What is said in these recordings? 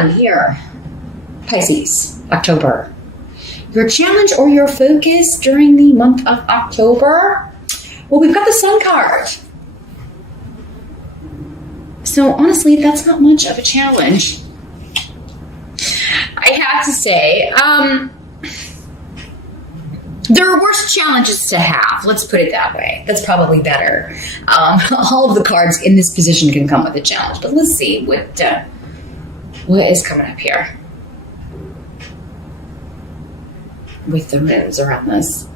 on here, Pisces, October? Your challenge or your focus during the month of October? Well, we've got the Sun card. So honestly, that's not much of a challenge. I have to say, there are worse challenges to have. Let's put it that way. That's probably better. All of the cards in this position can come with a challenge, but let's see what is coming up here with the moons around this.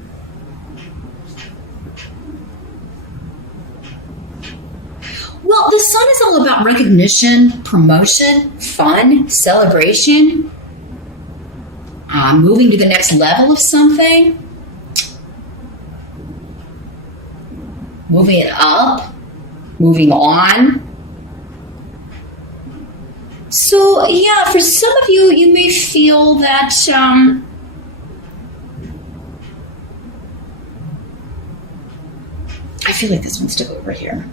Well, the Sun is all about recognition, promotion, fun, celebration, moving to the next level of something, moving it up, moving on. So, yeah, for some of you, you may feel that I feel like this one's still over here.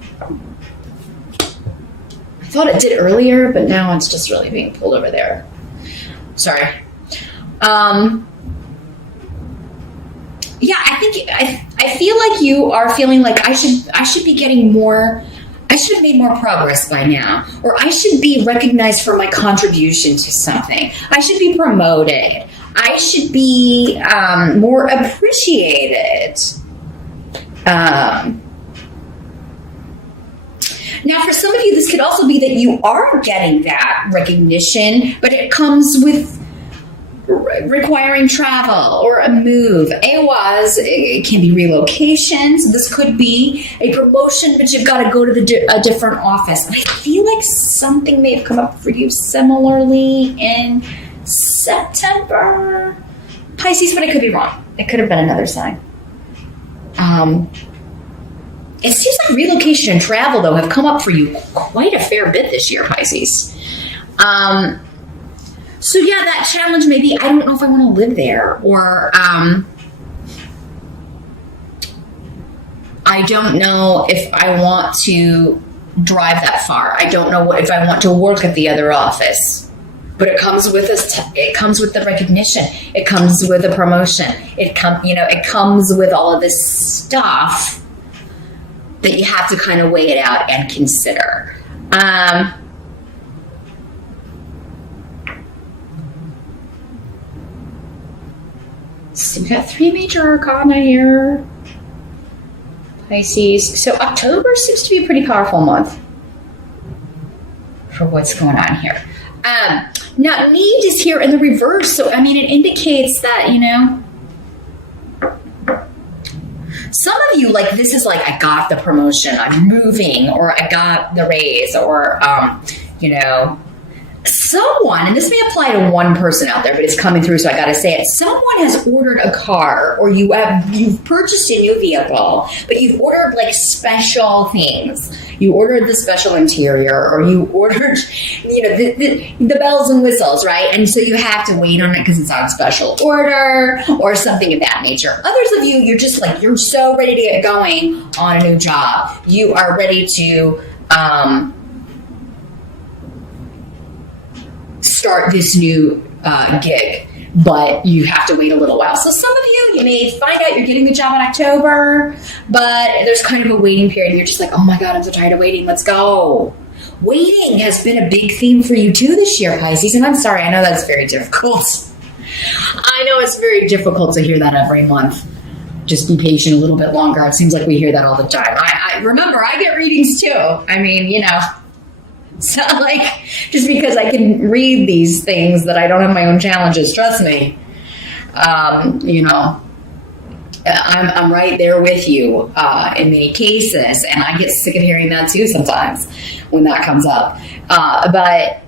I thought it did earlier, but now it's just really being pulled over there. Sorry. Yeah, I feel like you are feeling like I should be getting more. I should have made more progress by now, or I should be recognized for my contribution to something. I should be promoted. I should be more appreciated. Now, for some of you, this could also be that you are getting that recognition, but it comes with requiring travel or a move. It can be relocation. So this could be a promotion, but you've got to go to a different office. And I feel like something may have come up for you similarly in September. Pisces, but I could be wrong. It could have been another sign. It seems like relocation and travel, though, have come up for you quite a fair bit this year, Pisces. So yeah, that challenge may be, I don't know if I want to live there, or I don't know if I want to drive that far. I don't know if I want to work at the other office. But it comes with it comes with the recognition. It comes with a promotion. It comes with all of this stuff that you have to kind of weigh it out and consider. So we've got 3 major arcana here, Pisces. So October seems to be a pretty powerful month for what's going on here. Now, need is here in the reverse. So, I mean, it indicates that, some of you, like, this is like, I got the promotion, I'm moving, or I got the raise, or, someone, and this may apply to one person out there, but it's coming through, so I got to say it. Someone has ordered a car, or you've purchased a new vehicle, but you've ordered like special things. You ordered the special interior, or you ordered, the bells and whistles, right? And so you have to wait on it because it's on special order, or something of that nature. Others of you, you're just like, you're so ready to get going on a new job. You are ready to start this new gig, but you have to wait a little while. So some of you may find out you're getting the job in October, but there's kind of a waiting period. You're just like, oh my God, I'm so tired of waiting. Let's go. Waiting has been a big theme for you too this year, Pisces. And I'm sorry, I know that's very difficult. I know it's very difficult to hear that every month. Just be patient a little bit longer. It seems like we hear that all the time. I remember, I get readings too. I mean, It's not like just because I can read these things that I don't have my own challenges. Trust me. I'm right there with you in many cases, and I get sick of hearing that too sometimes when that comes up. But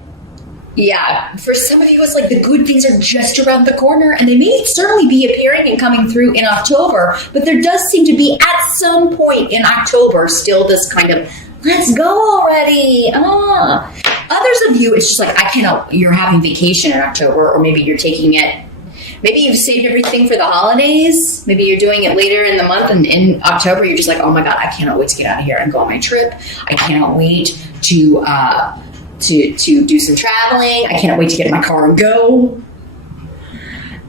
yeah, for some of you, it's like the good things are just around the corner, and they may certainly be appearing and coming through in October, but there does seem to be at some point in October still this kind of, let's go already. Others of you, it's just like, I cannot, you're having vacation in October, or maybe you're taking it, maybe you've saved everything for the holidays. Maybe you're doing it later in the month, and in October, you're just like, oh my God, I cannot wait to get out of here and go on my trip. I cannot wait to to do some traveling. I cannot wait to get in my car and go.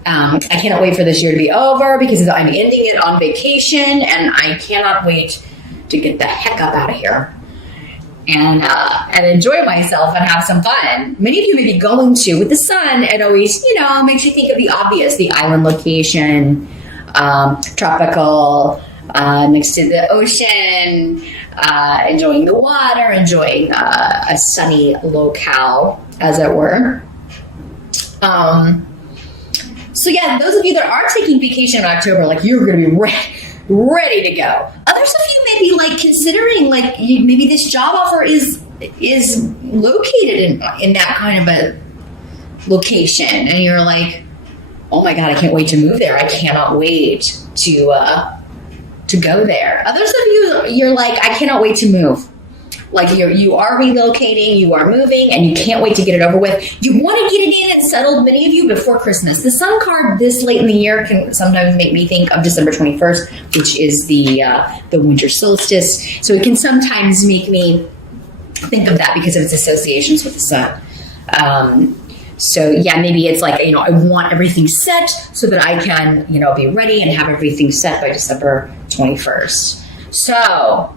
I cannot wait for this year to be over because I'm ending it on vacation, and I cannot wait to get the heck up out of here and enjoy myself and have some fun. Many of you may be going to with the sun. It always, makes you think of the obvious, the island location, tropical, next to the ocean, enjoying the water, enjoying a sunny locale, as it were. So yeah, those of you that are taking vacation in October, like, you're going to be ready to go. Others of you may be like considering, like, maybe this job offer is located in that kind of a location, and you're like, oh my God, I can't wait to move there. I cannot wait to go there. Others of you, you're like, I cannot wait to move. Like, you are relocating, you are moving, and you can't wait to get it over with. You want to get it in and settled, many of you, before Christmas. The sun card this late in the year can sometimes make me think of December 21st, which is the winter solstice. So it can sometimes make me think of that because of its associations with the sun. So yeah, maybe it's like, I want everything set so that I can, be ready and have everything set by December 21st. So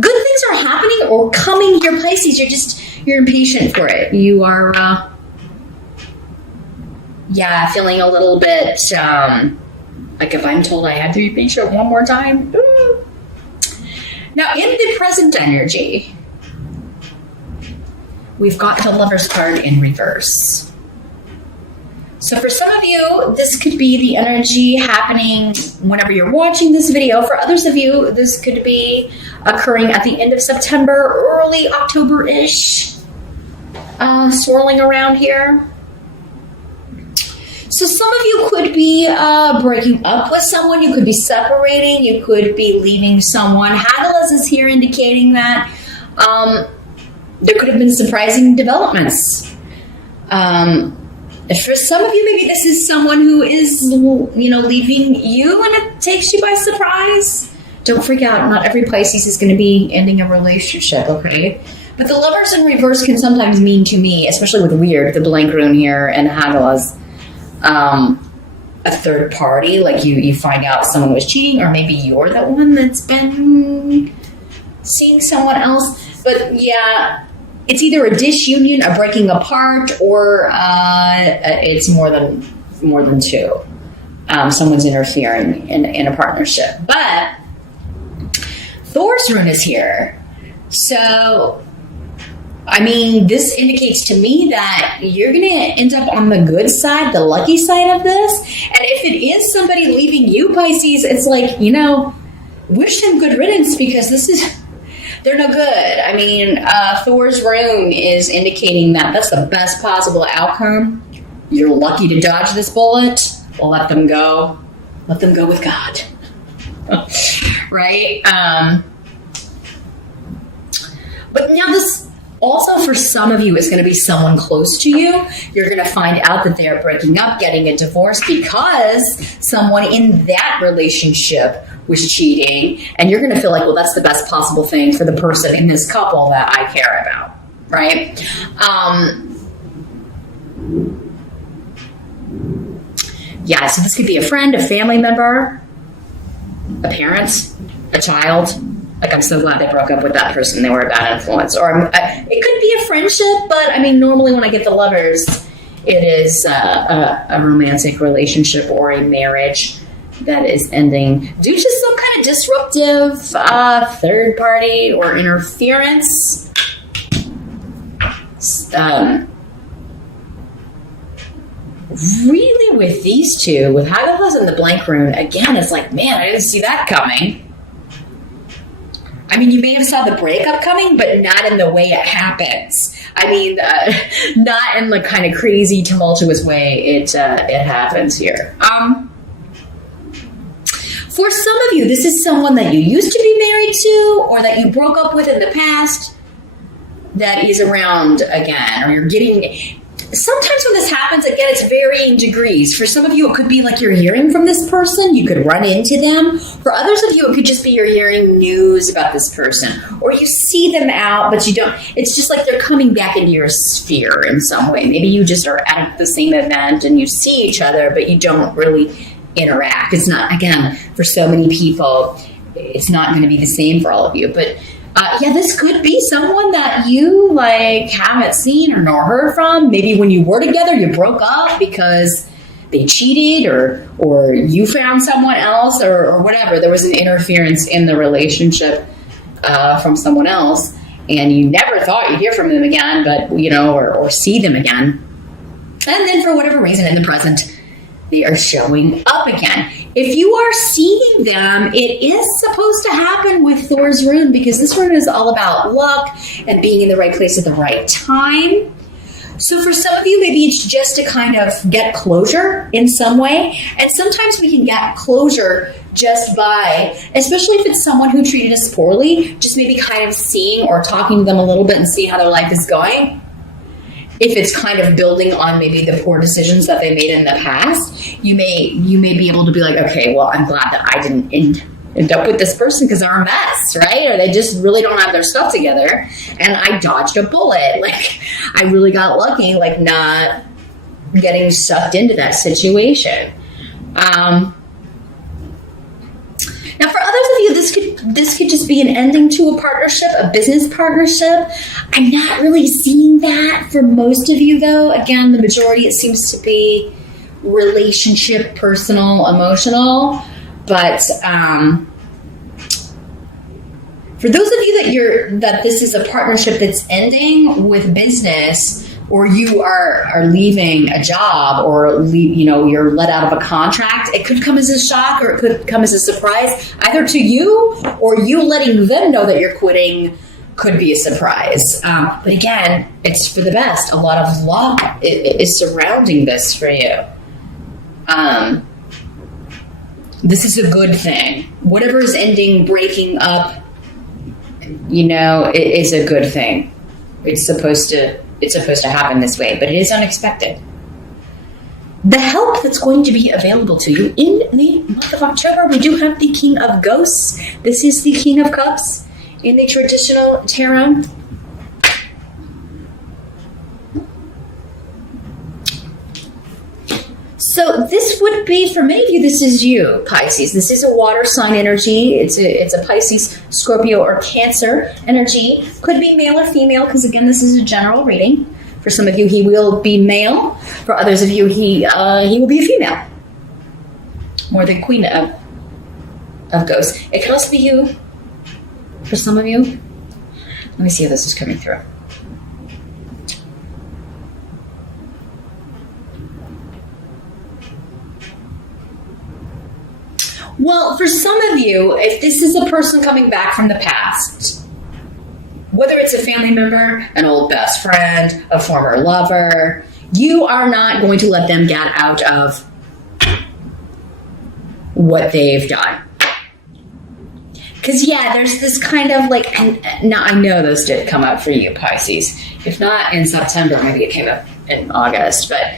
good things are happening or coming your Pisces. You're impatient for it. You are, feeling a little bit, like, if I'm told I had to be patient one more time. Ooh. Now, in the present energy, we've got the Lover's card in reverse. So for some of you, this could be the energy happening whenever you're watching this video. For others of you, this could be occurring at the end of September, early October-ish, swirling around here. So some of you could be breaking up with someone. You could be separating. You could be leaving someone. Hagelas is here indicating that there could have been surprising developments. For some of you, maybe this is someone who is, leaving you and it takes you by surprise. Don't freak out. Not every Pisces is going to be ending a relationship, okay? But the Lovers in reverse can sometimes mean to me, especially with weird, the blank rune here and Hagelas, a third party. Like you find out someone was cheating, or maybe you're the one that's been seeing someone else. But yeah, it's either a disunion, a breaking apart, or it's more than two. Someone's interfering in a partnership. But Thor's rune is here. So, this indicates to me that you're going to end up on the good side, the lucky side of this. And if it is somebody leaving you, Pisces, it's like, wish them good riddance, because they're no good. Thor's rune is indicating that that's the best possible outcome. You're lucky to dodge this bullet. Let them go. Let them go with God. Right? But now this also, for some of you, is going to be someone close to you. You're going to find out that they are breaking up, getting a divorce, because someone in that relationship was cheating, and you're going to feel like, well, that's the best possible thing for the person in this couple that I care about, right? So this could be a friend, a family member, a parent, a child. Like, I'm so glad they broke up with that person. They were a bad influence. Or it could be a friendship, but normally when I get the Lovers, it is a romantic relationship or a marriage that is ending due to some kind of disruptive third party or interference. Really, with these two, with Hagelas and the blank rune, again, it's like, man, I didn't see that coming. You may have saw the breakup coming, but not in the way it happens. Not in the kind of crazy, tumultuous way it happens here. For some of you, this is someone that you used to be married to, or that you broke up with in the past, that is around again, or you're getting. sometimes when this happens, again, it's varying degrees. For some of you, it could be like you're hearing from this person. You could run into them. For others of you, it could just be you're hearing news about this person. Or you see them out, but you don't. It's just like they're coming back into your sphere in some way. Maybe you just are at the same event and you see each other, but you don't really interact. It's not, again, for so many people, it's not going to be the same for all of you. But yeah, this could be someone that you like haven't seen or nor heard from. Maybe when you were together, you broke up because they cheated or you found someone else or whatever. There was an interference in the relationship from someone else, and you never thought you'd hear from them again, but you know, or see them again. And then for whatever reason in the present, they are showing up again. If you are seeing them, it is supposed to happen with Thor's rune, because this rune is all about luck and being in the right place at the right time. So for some of you, maybe it's just to kind of get closure in some way. And sometimes we can get closure just by, especially if it's someone who treated us poorly, just maybe kind of seeing or talking to them a little bit and see how their life is going. If it's kind of building on maybe the poor decisions that they made in the past, you may be able to be like, okay, well, I'm glad that I didn't end up with this person because they're a mess, right? Or they just really don't have their stuff together, and I dodged a bullet. Like, I really got lucky, like not getting sucked into that situation. Now, for others of you, this could just be an ending to a partnership, a business partnership. I'm not really seeing that for most of you, though. Again, the majority, it seems to be relationship, personal, emotional. But for those of you that this is a partnership that's ending with business, or you are leaving a job, or you're let out of a contract, it could come as a shock, or it could come as a surprise, either to you or you letting them know that you're quitting could be a surprise. But again, it's for the best. A lot of luck is surrounding this for you. This is a good thing. Whatever is ending, breaking up, it is a good thing. It's supposed to happen this way, but it is unexpected. The help that's going to be available to you in the month of October, we do have the King of Ghosts. This is the King of Cups in the traditional tarot. So this would be, for many of you, this is you, Pisces. This is a water sign energy. It's a Pisces, Scorpio, or Cancer energy. Could be male or female, because again, this is a general reading. For some of you, he will be male. For others of you, he will be a female. Or the Queen of Ghosts. It can also be you. For some of you. Let me see if this is coming through. Well, for some of you, if this is a person coming back from the past, whether it's a family member, an old best friend, a former lover, you are not going to let them get out of what they've done. Because, yeah, there's this kind of like, and now I know those did come up for you, Pisces. If not in September, maybe it came up in August, but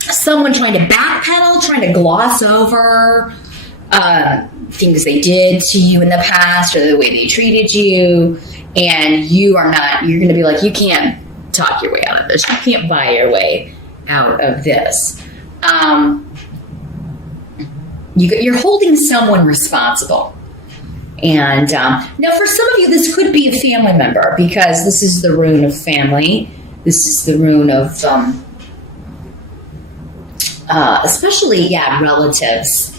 someone trying to backpedal, trying to gloss over things they did to you in the past or the way they treated you, and you're going to be like, you can't talk your way out of this. You can't buy your way out of this. You're holding someone responsible. And now for some of you, this could be a family member, because this is the rune of family. This is the rune of especially, relatives.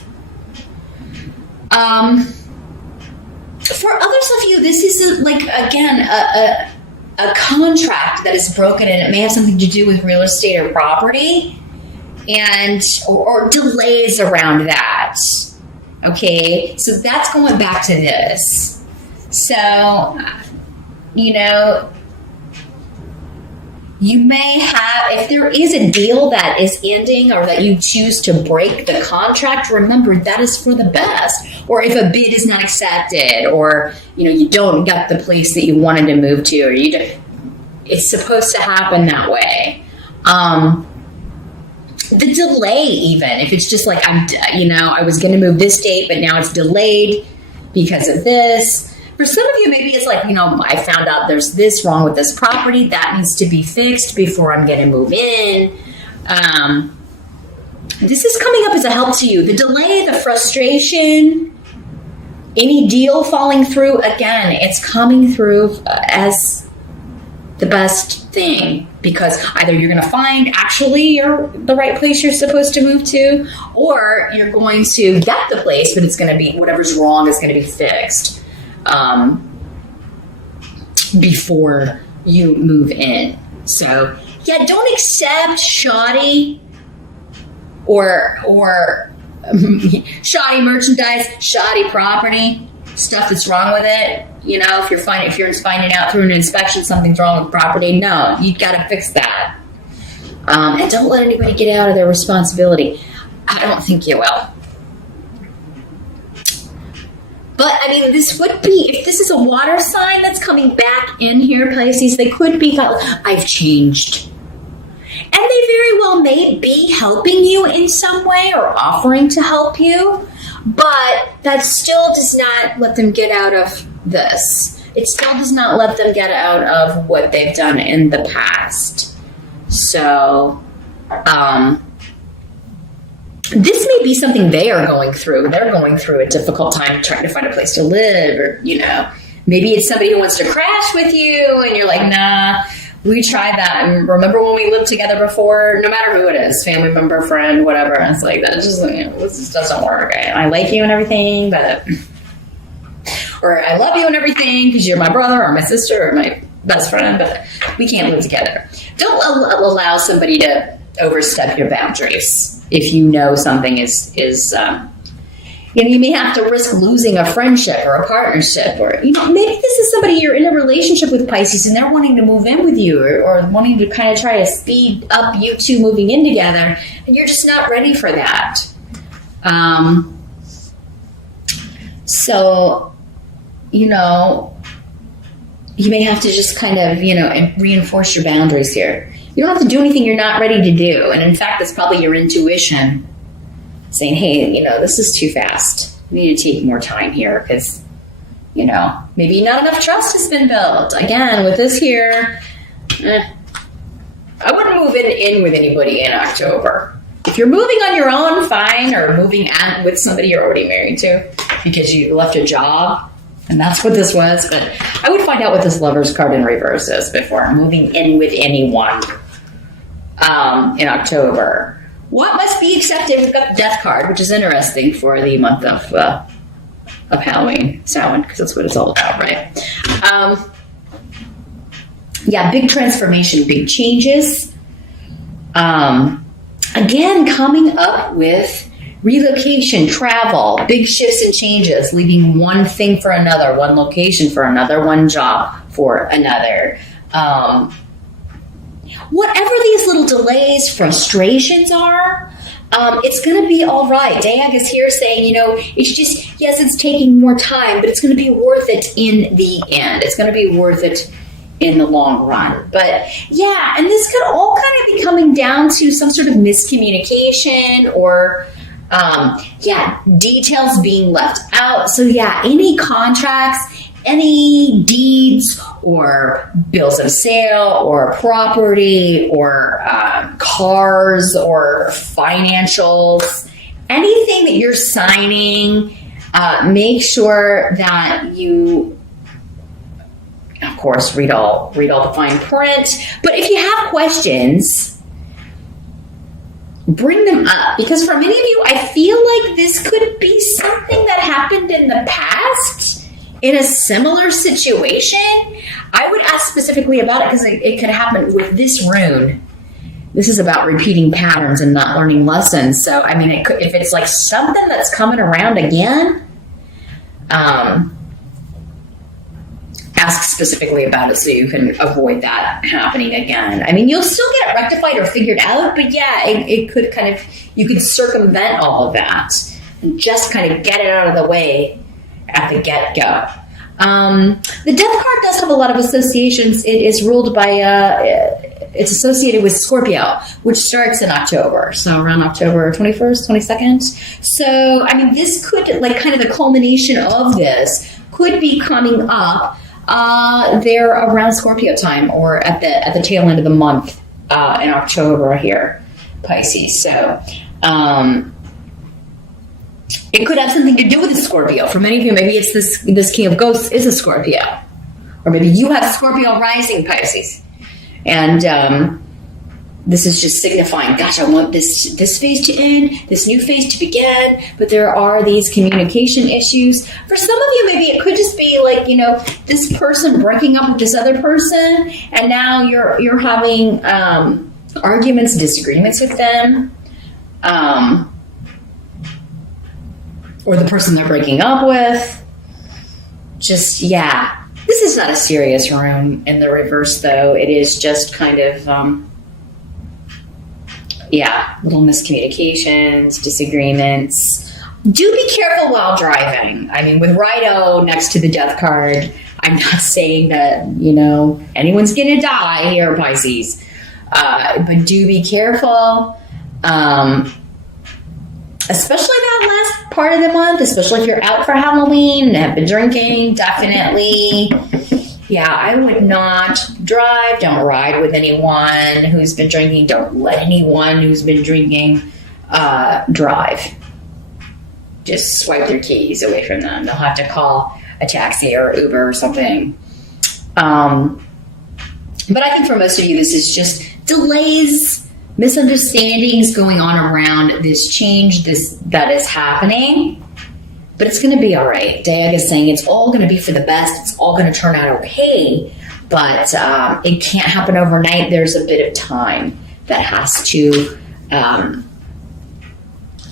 For others of you, this is a contract that is broken, and it may have something to do with real estate or property, and or delays around that. Okay, so that's going back to this. So, you may have, if there is a deal that is ending or that you choose to break the contract, remember that is for the best. Or if a bid is not accepted, or you don't get the place that you wanted to move to, or it's supposed to happen that way. The delay, even if it's just like, I was going to move this date, but now it's delayed because of this. For some of you, maybe it's like, I found out there's this wrong with this property that needs to be fixed before I'm going to move in. This is coming up as a help to you. The delay, the frustration, any deal falling through, again, it's coming through as the best thing, because either you're going to find actually the right place you're supposed to move to, or you're going to get the place, but it's going to be, whatever's wrong is going to be fixed before you move in. So yeah, don't accept shoddy or shoddy merchandise, shoddy property, stuff that's wrong with it. If you're finding out through an inspection something's wrong with property, no, you got to fix that. And don't let anybody get out of their responsibility. I don't think you will. But this would be, if this is a water sign that's coming back in here, Pisces, they could be, I've changed. And they very well may be helping you in some way or offering to help you, but that still does not let them get out of this. It still does not let them get out of what they've done in the past. So, this may be something they are going through. They're going through a difficult time trying to find a place to live, or, maybe it's somebody who wants to crash with you and you're like, nah, we tried that. And remember when we lived together before, no matter who it is, family member, friend, whatever. And it's like, that just, this just doesn't work. I like you and everything, but, or I love you and everything because you're my brother or my sister or my best friend, but we can't live together. Don't allow somebody to overstep your boundaries. If you know something is you may have to risk losing a friendship or a partnership, or maybe this is somebody you're in a relationship with, Pisces, and they're wanting to move in with you, or wanting to kind of try to speed up you two moving in together, and you're just not ready for that. So, you may have to just kind of, reinforce your boundaries here. You don't have to do anything you're not ready to do. And in fact, that's probably your intuition saying, hey, this is too fast. We need to take more time here because, maybe not enough trust has been built. Again, with this here, I wouldn't move in with anybody in October. If you're moving on your own, fine, or moving with somebody you're already married to because you left a job, and that's what this was. But I would find out what this Lover's card in reverse is before moving in with anyone in October. What must be accepted? We've got the Death card, which is interesting for the month of Halloween, Samhain, because that's what it's all about, right? Big transformation, big changes. Again, coming up with relocation, travel, big shifts and changes, leaving one thing for another, one location for another, one job for another. Whatever these little delays, frustrations are, it's going to be all right. Diag is here saying, it's just, yes, it's taking more time, but it's going to be worth it in the end. It's going to be worth it in the long run. But yeah, and this could all kind of be coming down to some sort of miscommunication or details being left out. So yeah, any contracts, any deeds or bills of sale or property or cars or financials, anything that you're signing, make sure that you, of course, read all the fine print. But if you have questions, bring them up, because for many of you, I feel like this could be something that happened in the past in a similar situation. I would ask specifically about it because it could happen with this rune. This is about repeating patterns and not learning lessons. So, it could, if it's like something that's coming around again, ask specifically about it so you can avoid that happening again. You'll still get it rectified or figured out, but yeah, it could kind of, you could circumvent all of that and just kind of get it out of the way at the get-go. The death card does have a lot of associations. It is ruled by, it's associated with Scorpio, which starts in October. So around October 21st, 22nd. So, I mean, this could, like, kind of the culmination of this could be coming up there around Scorpio time, or at the tail end of the month in October here, Pisces. So, it could have something to do with the Scorpio. For many of you, maybe it's this King of Ghosts is a Scorpio. Or maybe you have Scorpio rising, Pisces. And this is just signifying, gosh, I want this phase to end, this new phase to begin. But there are these communication issues. For some of you, maybe it could just be like, you know, this person breaking up with this other person. And now you're having arguments, disagreements with them. Or the person they're breaking up with. Just, yeah. This is not a serious room in the reverse, though. It is just kind of, little miscommunications, disagreements. Do be careful while driving. I mean, with Rido next to the death card, I'm not saying that, you know, anyone's going to die here, Pisces. But do be careful. Especially that last part of the month, especially if you're out for Halloween and have been drinking, definitely. Yeah, I would not drive. Don't ride with anyone who's been drinking. Don't let anyone who's been drinking drive. Just swipe their keys away from them. They'll have to call a taxi or Uber or something. But I think for most of you, this is just delays, misunderstandings going on around this change that is happening. But it's going to be all right. Diag is saying it's all going to be for the best. It's all going to turn out okay. But it can't happen overnight. There's a bit of time that has to...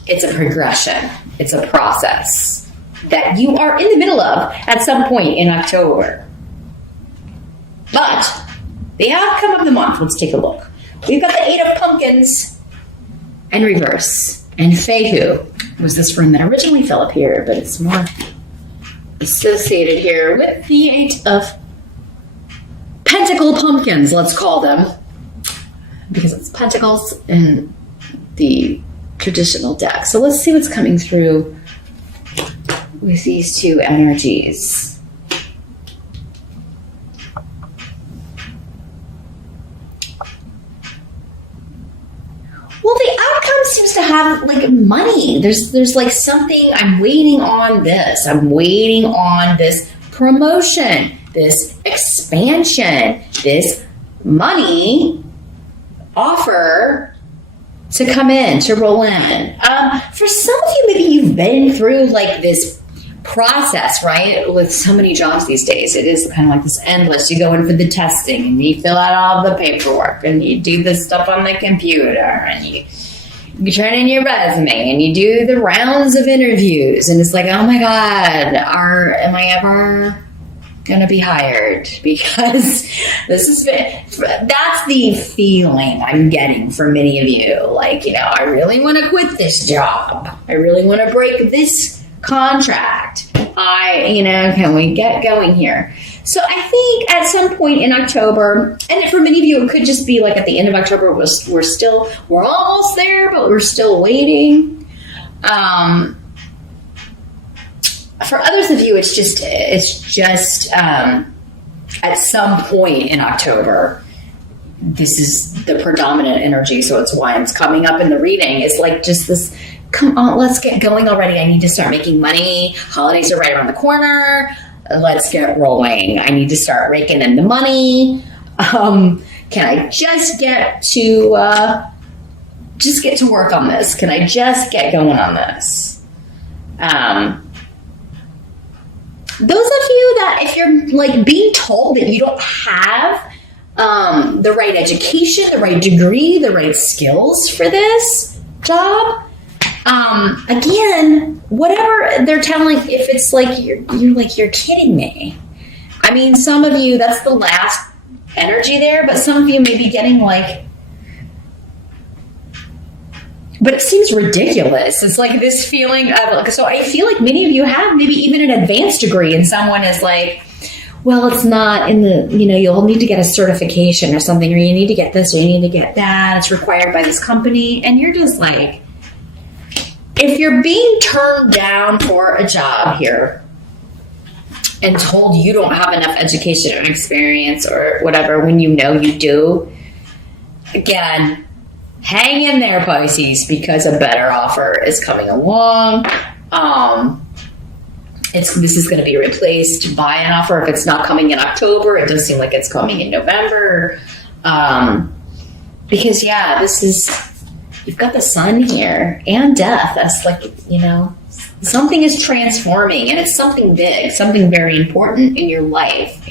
it's a progression. It's a process that you are in the middle of at some point in October. But the outcome of the month, let's take a look. We've got the Eight of Pumpkins in reverse. And Fehu was this room that originally fell up here, but it's more associated here with the Eight of Pentacle Pumpkins, let's call them. Because it's pentacles in the traditional deck. So let's see what's coming through with these two energies. Well, the outcome seems to have like money. There's like something, I'm waiting on this. I'm waiting on this promotion, this expansion, this money offer to come in, to roll in. For some of you, maybe you've been through like this process, right? With so many jobs these days, it is kind of like this endless. You go in for the testing and you fill out all the paperwork and you do this stuff on the computer and you turn in your resume and you do the rounds of interviews and it's like, oh my God, am I ever going to be hired? Because that's the feeling I'm getting from many of you. Like, you know, I really want to quit this job. I really want to break this contract. Can we get going here? So I think at some point in October, and for many of you, it could just be like at the end of October, we're almost there, but we're still waiting. For others of you, it's just at some point in October, this is the predominant energy. So it's why it's coming up in the reading. It's like just this, come on, let's get going already. I need to start making money. Holidays are right around the corner. Let's get rolling. I need to start raking in the money. Can I just get to work on this? Can I just get going on this? Those of you that if you're like being told that you don't have the right education, the right degree, the right skills for this job, again, whatever they're telling, if it's like you're kidding me. I mean, some of you, that's the last energy there, but some of you may be getting like, But it seems ridiculous. It's like this feeling of, so I feel like many of you have maybe even an advanced degree, and someone is like, well, it's not in the, you'll need to get a certification or something, or you need to get this, or you need to get that. It's required by this company. And you're just like, if you're being turned down for a job here and told you don't have enough education and experience or whatever, when you know you do, again, hang in there, Pisces, because a better offer is coming along. This is going to be replaced by an offer. If it's not coming in October, it does seem like it's coming in November. Because you've got the sun here and death. That's like, something is transforming, and it's something big, something very important in your life.